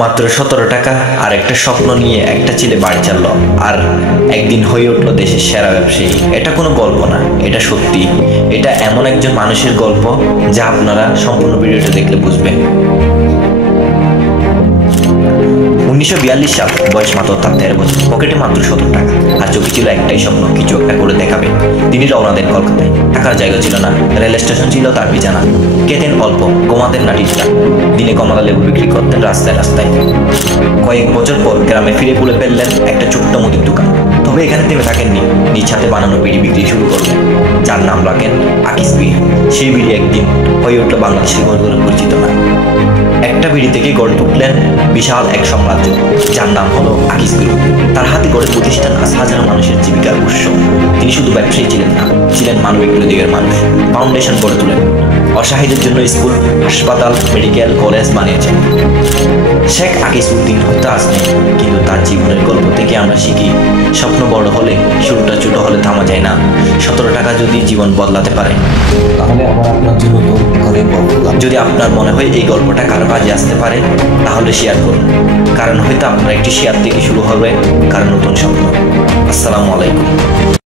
মাত্র 17 টাকা আর একটা স্বপ্ন নিয়ে একটা ছেলে বাড়ি চালল আর একদিন হয়ে উঠলো দেশের সেরা ব্যবসায়ী। এটা কোনো গল্প না, এটা সত্যি। এটা এমন একজন মানুষের গল্প যা আপনারা সম্পূর্ণ ভিডিওটা দেখলে বুঝবেন। 1942 সাল, বয়স মাত্র তার 13 বছর, পকেটে মাত্র 17 টাকা আর চোখে ছিল একটাই স্বপ্ন, কিছু একটা করে দেখাবে। তিনি রওনা দেন কলকাতায়। থাকার জায়গা ছিল না, রেল স্টেশন ছিল তার বিছানা। খেতেন অল্প, ঘুমাতেন লাঠিটা। দিনে কমলা লেবু বিক্রি করতেন রাস্তায় রাস্তায়। কয়েক বছর পর গ্রামে ফিরে খুলে ফেললেন একটা ছোট্ট মুদির দোকান। তবে এখানে থেমে থাকেননি, নিজ হাতে বানানো বিড়ি বিক্রি শুরু করলেন, যার নাম রাখেন আকিস বিড়ি। সেই বিড়ি একদিন হয়ে উঠল বাংলাদেশের ঘরগুলো পরিচিত না। একটা বিড়ি থেকে গড়ে তুললেন বিশাল এক সাম্রাজ্য, যার নাম হলো আকিস গ্রুপ। তার হাতে গড়ে প্রতিষ্ঠান আজ হাজার মানুষের জীবিকার উৎস। তিনি শুধু ব্যবসায়ী ছিলেন না, ছিলেন মানবিক দিকের মানুষ। ফাউন্ডেশন গড়ে তোলেন, অসহায়দের জন্য স্কুল, হাসপাতাল, মেডিকেল কলেজ বানিয়েছেন। শেখ আকিস উদ্দিন হয়তো আজ নেই, কিন্তু তার জীবনের গল্প থেকে আমরা শিখি, স্বপ্ন বড় হলে, শুরুটা ছোট হলে থামা যায় না। 17 টাকা যদি জীবন বদলাতে পারে, তাহলে আমার আপনার জন্য ঘরে বদলা। যদি আপনার মনে হয় এই গল্পটা কারো কাজে আসতে পারে, তাহলে শেয়ার করুন, কারণ হয়তো আপনার একটি শেয়ার থেকে শুরু হবে কারণ নতুন স্বপ্ন। আসসালামু আলাইকুম।